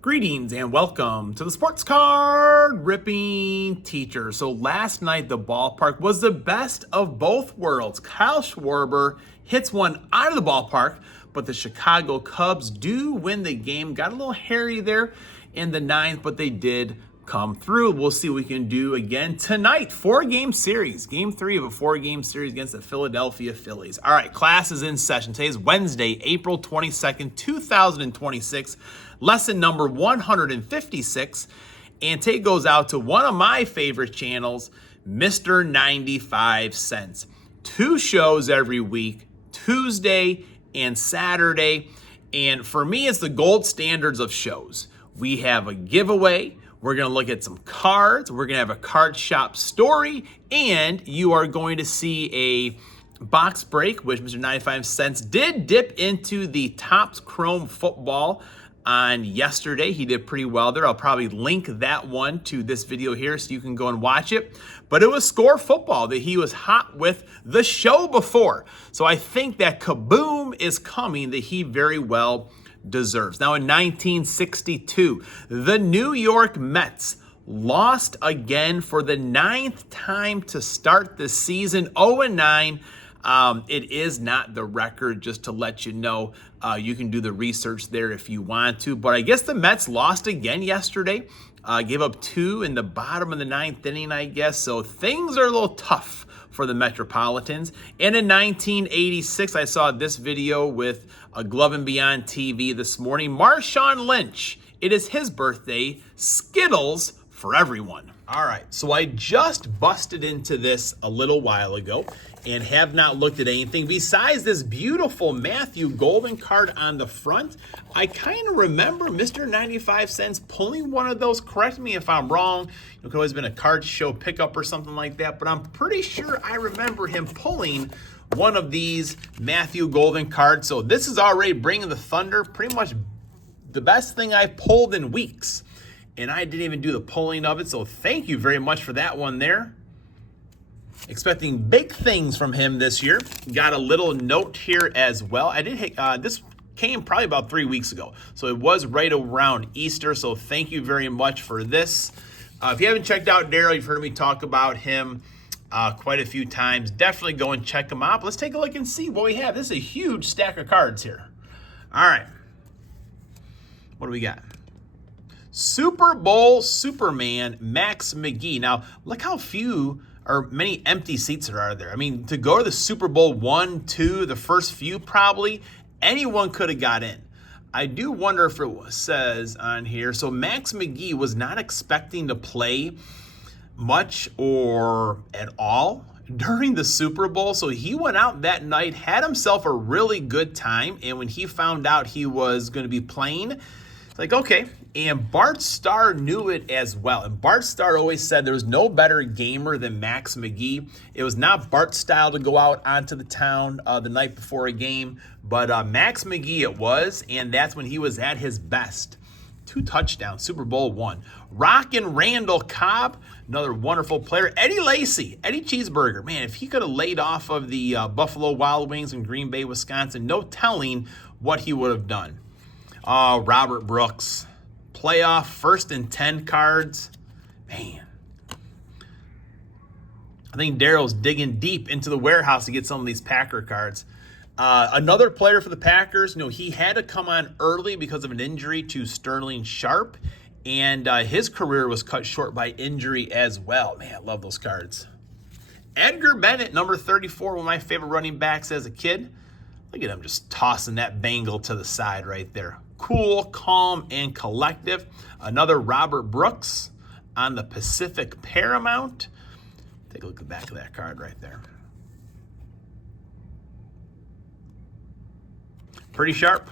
Greetings and welcome to the Sports Card Ripping Teacher. So last night the ballpark was the best of both worlds. Kyle Schwarber hits one out of the ballpark, but the Chicago Cubs do win the game. Got a little hairy there in the ninth, but they did come through. We'll see what we can do again tonight. 4-game series. Game 3 of a 4-game series against the Philadelphia Phillies. All right, class is in session. Today is Wednesday, April 22nd, 2026. Lesson number 156. And today goes out to one of my favorite channels, Mr. 95 Cents. 2 shows every week, Tuesday and Saturday. And for me, it's the gold standards of shows. We have a giveaway. We're going to look at some cards. We're going to have a card shop story. And you are going to see a box break, which Mr. 95 Cents did dip into the Topps Chrome football on yesterday. He did pretty well there. I'll probably link that one to this video here so you can go and watch it. But it was Score Football that he was hot with the show before. So I think that kaboom is coming that he very well deserves. Now in 1962, the New York Mets lost again for the 9th time to start the season, 0-9. It is not the record, just to let you know. You can do the research there if you want to. But I guess the Mets lost again yesterday. Gave up 2 in the bottom of the 9th inning, I guess. So things are a little tough for the Metropolitans. And in 1986, I saw this video with a Glove and Beyond TV this morning. Marshawn Lynch, it is his birthday. Skittles for everyone. All right, so I just busted into this a little while ago and have not looked at anything besides this beautiful Matthew Golden card on the front. I kind of remember Mr. 95 Cents pulling one of those. Correct me if I'm wrong. It could always been a card show pickup or something like that, but I'm pretty sure I remember him pulling one of these Matthew Golden cards. So this is already bringing the thunder. Pretty much the best thing I've pulled in weeks. And I didn't even do the pulling of it, so thank you very much for that one there. Expecting big things from him this year. Got a little note here as well. I did this came probably about 3 weeks ago, so it was right around Easter, so thank you very much for this. If you haven't checked out Daryl, you've heard me talk about him quite a few times. Definitely go and check him out. But let's take a look and see what we have. This is a huge stack of cards here. All right. What do we got? Super Bowl Superman, Max McGee. Now, look how few or many empty seats there are there. I mean, to go to the Super Bowl 1, 2, the first few probably, anyone could have got in. I do wonder if it says on here, so Max McGee was not expecting to play much or at all during the Super Bowl. So he went out that night, had himself a really good time. And when he found out he was going to be playing, it's like, okay. And Bart Starr knew it as well. And Bart Starr always said there was no better gamer than Max McGee. It was not Bart's style to go out onto the town the night before a game, but Max McGee it was, and that's when he was at his best. 2 touchdowns, Super Bowl 1. Rockin' Randall Cobb, another wonderful player. Eddie Lacy, Eddie Cheeseburger. Man, if he could have laid off of the Buffalo Wild Wings in Green Bay, Wisconsin, no telling what he would have done. Robert Brooks. Playoff 1st and 10 cards. Man. I think Daryl's digging deep into the warehouse to get some of these Packer cards. Another player for the Packers, he had to come on early because of an injury to Sterling Sharp. And his career was cut short by injury as well. Man, I love those cards. Edgar Bennett, number 34, one of my favorite running backs as a kid. Look at him just tossing that Bengal to the side right there. Cool, calm, and collective. Another Robert Brooks on the Pacific Paramount. Take a look at the back of that card right there. Pretty sharp.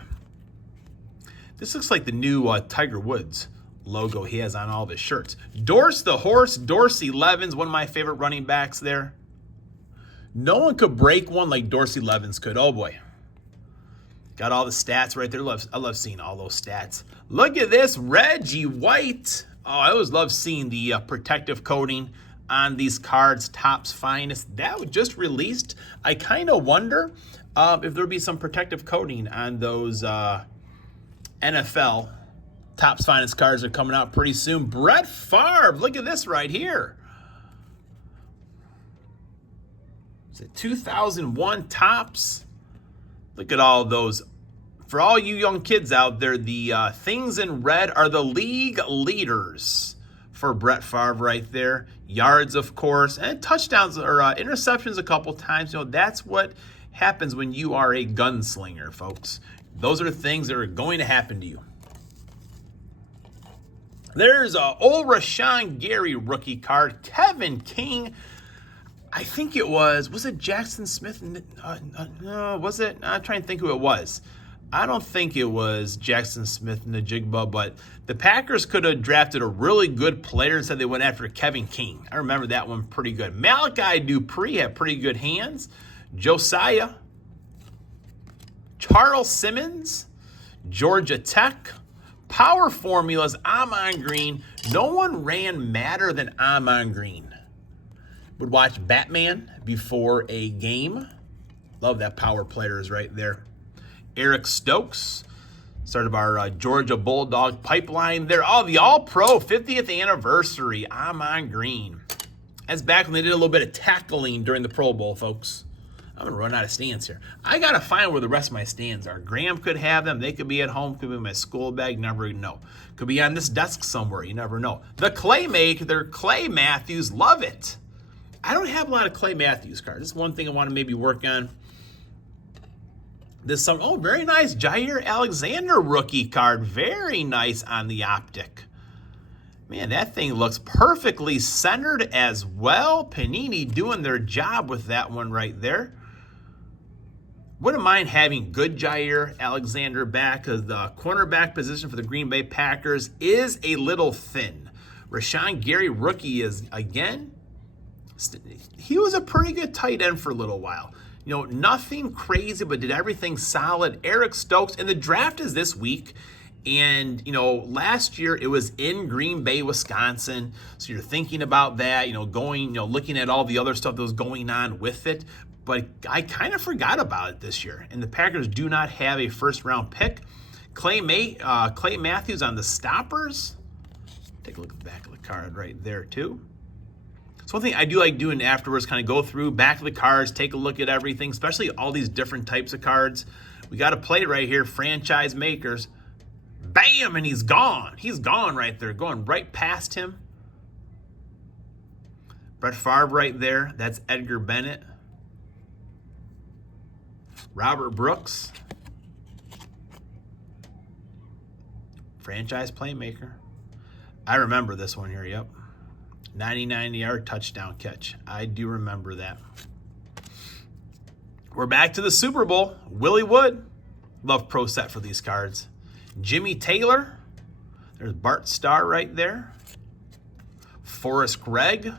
This looks like the new Tiger Woods logo he has on all of his shirts. Dorse the Horse, Dorsey Levens, one of my favorite running backs there. No one could break one like Dorsey Levens could. Oh boy. Got all the stats right there. I love seeing all those stats. Look at this, Reggie White. Oh, I always love seeing the protective coating on these cards, Topps Finest. That was just released. I kind of wonder if there'll be some protective coating on those NFL Topps Finest cards are coming out pretty soon. Brett Favre, look at this right here. It's a 2001 Topps. Look at all those. For all you young kids out there, the things in red are the league leaders for Brett Favre right there. Yards, of course, and touchdowns or interceptions a couple times. You know, that's what happens when you are a gunslinger, folks. Those are things that are going to happen to you. There's a old Rashawn Gary rookie card. Kevin King. I think it was it Jackson Smith? No, was it? I'm trying to think who it was. I don't think it was Jackson Smith Najigba, but the Packers could have drafted a really good player and said they went after Kevin King. I remember that one pretty good. Malachi Dupree had pretty good hands. Josiah. Charles Simmons. Georgia Tech. Power formulas, Amon Green. No one ran madder than Amon Green. Would watch Batman before a game. Love that power players right there. Eric Stokes, start of our Georgia Bulldog pipeline. They're all the All-Pro 50th anniversary, Amon Green. That's back when they did a little bit of tackling during the Pro Bowl, folks. I'm going to run out of stands here. I got to find where the rest of my stands are. Graham could have them. They could be at home. Could be in my school bag. Never know. Could be on this desk somewhere. You never know. The Clay Matthews. Love it. I don't have a lot of Clay Matthews cards. This is one thing I want to maybe work on. This some very nice Jair Alexander rookie card. Very nice on the optic. Man, that thing looks perfectly centered as well. Panini doing their job with that one right there. Wouldn't mind having good Jair Alexander back because the cornerback position for the Green Bay Packers is a little thin. Rashawn Gary rookie is, again, he was a pretty good tight end for a little while. You know, nothing crazy, but did everything solid. Eric Stokes, and the draft is this week. And, you know, last year it was in Green Bay, Wisconsin. So you're thinking about that, you know, looking at all the other stuff that was going on with it. But I kind of forgot about it this year. And the Packers do not have a first-round pick. Clay Matthews on the stoppers. Take a look at the back of the card right there, too. So one thing I do like doing afterwards, kind of go through back of the cards, take a look at everything, especially all these different types of cards. We got a play right here, franchise makers. Bam, and he's gone. He's gone right there, going right past him. Brett Favre right there. That's Edgar Bennett. Robert Brooks. Franchise playmaker. I remember this one here, yep. 99-yard touchdown catch. I do remember that. We're back to the Super Bowl. Willie Wood. Love Pro Set for these cards. Jimmy Taylor. There's Bart Starr right there. Forrest Gregg.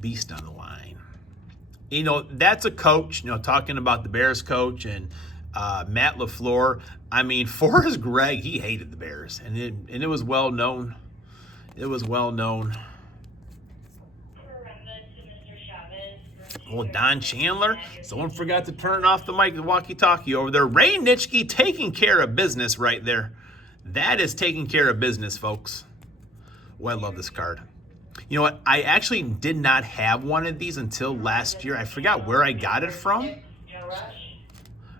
Beast on the line. You know, that's a coach, you know, talking about the Bears coach and Matt LaFleur. I mean, Forrest Gregg, he hated the Bears, and it was well known. It was well known. Oh, Don Chandler. Someone forgot to turn off the mic, the walkie-talkie over there. Ray Nitschke taking care of business right there. That is taking care of business, folks. Oh, I love this card. You know what? I actually did not have one of these until last year. I forgot where I got it from.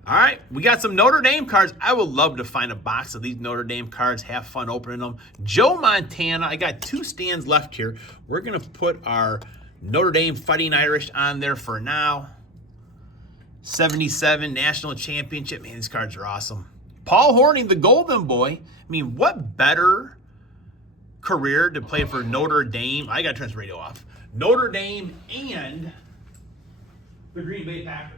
All right, we got some Notre Dame cards. I would love to find a box of these Notre Dame cards, have fun opening them. Joe Montana, I got 2 stands left here. We're going to put our Notre Dame Fighting Irish on there for now. 77 National Championship. Man, these cards are awesome. Paul Hornung, the Golden Boy. I mean, what better career to play for Notre Dame? I got to turn this radio off. Notre Dame and the Green Bay Packers.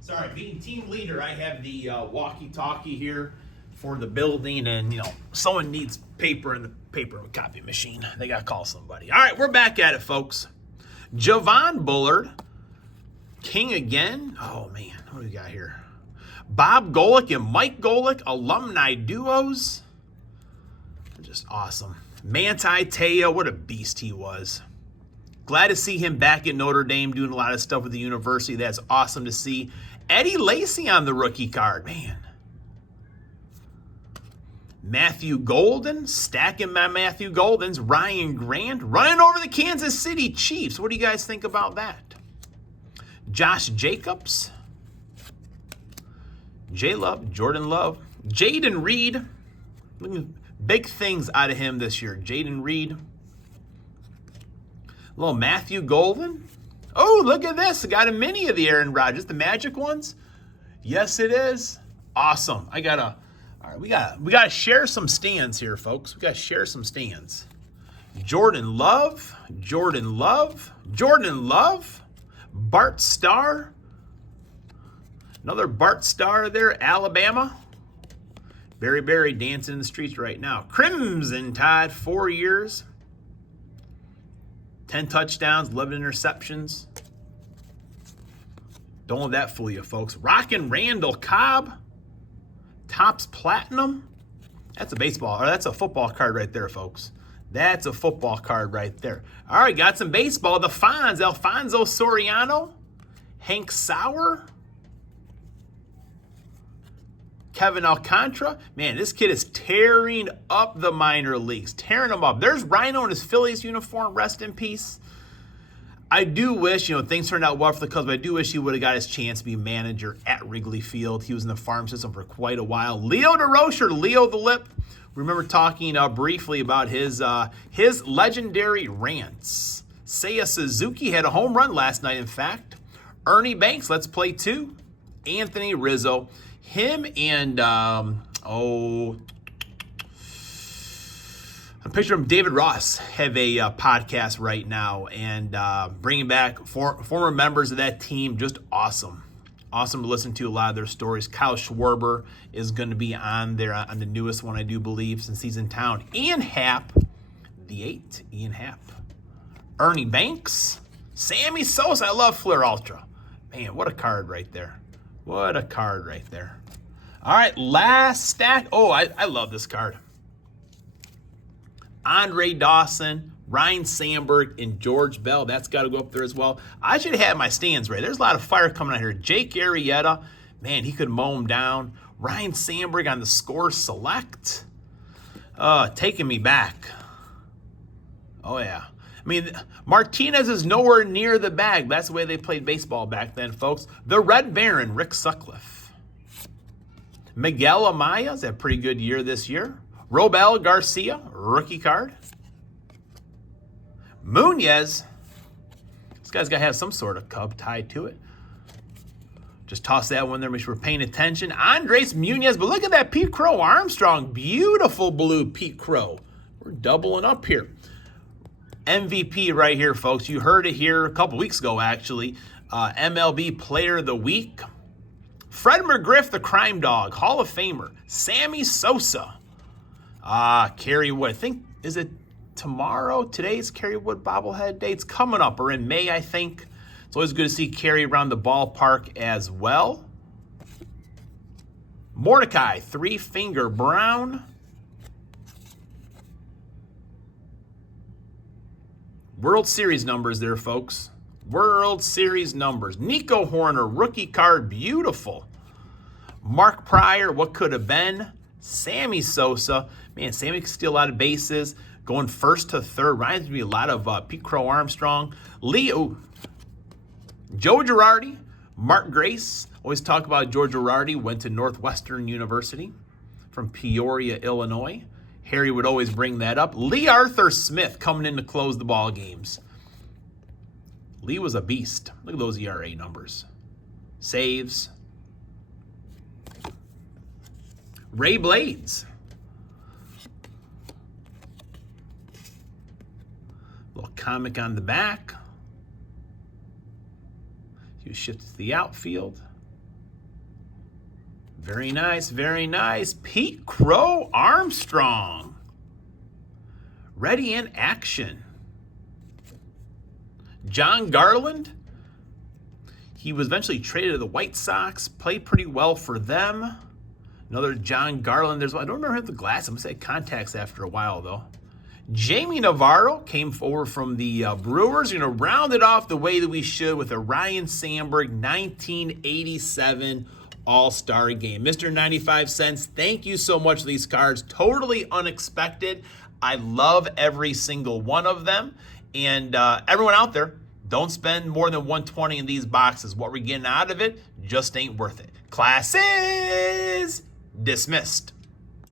Sorry, being team leader, I have the walkie-talkie here for the building, and, you know, someone needs paper in the paper copy machine. They got to call somebody. All right, we're back at it, folks. Javon Bullard. King again. Oh, man, what do we got here? Bob Golick and Mike Golick, alumni duos. Just awesome. Manti Te'o, what a beast he was. Glad to see him back at Notre Dame doing a lot of stuff with the university. That's awesome to see. Eddie Lacy on the rookie card. Man. Matthew Golden, stacking my Matthew Goldens. Ryan Grant running over the Kansas City Chiefs. What do you guys think about that? Josh Jacobs. J-Love, Jordan Love. Jaden Reed. Big things out of him this year. Jaden Reed. Little Matthew Golden. Oh, look at this. I got a mini of the Aaron Rodgers. The Magic ones. Yes, it is. Awesome. All right, we gotta share some stands here, folks. We gotta share some stands. Jordan Love, Jordan Love, Jordan Love, Bart Starr. Another Bart Starr there, Alabama. Berry dancing in the streets right now. Crimson Tide, 4 years. 10 touchdowns, 11 interceptions. Don't let that fool you, folks. Rockin' Randall Cobb. Topps Platinum. That's a football card right there, folks. That's a football card right there. All right, got some baseball. The Fonz, Alfonso Soriano. Hank Sauer. Kevin Alcantara. Man, this kid is tearing up the minor leagues. Tearing them up. There's Rhino in his Phillies uniform. Rest in peace. I do wish, things turned out well for the Cubs, but I do wish he would have got his chance to be manager at Wrigley Field. He was in the farm system for quite a while. Leo DeRocher, Leo the Lip. Remember talking briefly about his legendary rants. Seiya Suzuki had a home run last night, in fact. Ernie Banks, let's play 2. Anthony Rizzo. Him and, I'm picturing David Ross have a podcast right now and bringing back former members of that team. Just awesome. Awesome to listen to a lot of their stories. Kyle Schwarber is going to be on there on the newest one, I do believe, since he's in town. Ian Happ, the 8, Ian Happ. Ernie Banks. Sammy Sosa. I love Flair Ultra. Man, what a card right there. What a card right there. All right, last stack. Oh, I love this card. Andre Dawson, Ryan Sandberg, and George Bell. That's got to go up there as well. I should have had my stands ready. There's a lot of fire coming out here. Jake Arrieta, man, he could mow him down. Ryan Sandberg on the score select. Taking me back. Oh, yeah. I mean, Martinez is nowhere near the bag. That's the way they played baseball back then, folks. The Red Baron, Rick Sutcliffe. Miguel Amaya's had a pretty good year this year. Robel Garcia, rookie card. Munoz. This guy's got to have some sort of Cub tied to it. Just toss that one there, make sure we're paying attention. Andres Munoz, but look at that Pete Crow Armstrong. Beautiful blue Pete Crow. We're doubling up here. MVP right here, folks. You heard it here a couple weeks ago, actually. MLB Player of the Week. Fred McGriff, the crime dog, Hall of Famer. Sammy Sosa. Kerry Wood. I think, is it tomorrow? Today's Kerry Wood bobblehead day. It's coming up, or in May, I think. It's always good to see Kerry around the ballpark as well. Mordecai, Three-Finger Brown. World Series numbers there, folks. World Series numbers. Nico Horner, rookie card, beautiful. Mark Pryor, what could have been. Sammy Sosa. Man, Sammy can steal a lot of bases. Going first to third. Reminds me a lot of Pete Crow Armstrong. Joe Girardi. Mark Grace. Always talk about Joe Girardi. Went to Northwestern University from Peoria, Illinois. Harry would always bring that up. Lee Arthur Smith coming in to close the ball games. Lee was a beast. Look at those ERA numbers. Saves. Ray Blades. Little comic on the back. You shift to the outfield. Very nice, very nice. Pete Crow Armstrong. Ready in action. John Garland. He was eventually traded to the White Sox. Played pretty well for them. Another John Garland. I don't remember him with the glasses. I'm going to say contacts after a while, though. Jamie Navarro came forward from the Brewers. Round it off the way that we should with a Ryan Sandberg 1987 All-Star Game. Mr. 95 cents, thank you so much for these cards. Totally unexpected. I love every single one of them. And everyone out there, don't spend more than $120 in these boxes. What we're getting out of it just ain't worth it. Class is dismissed.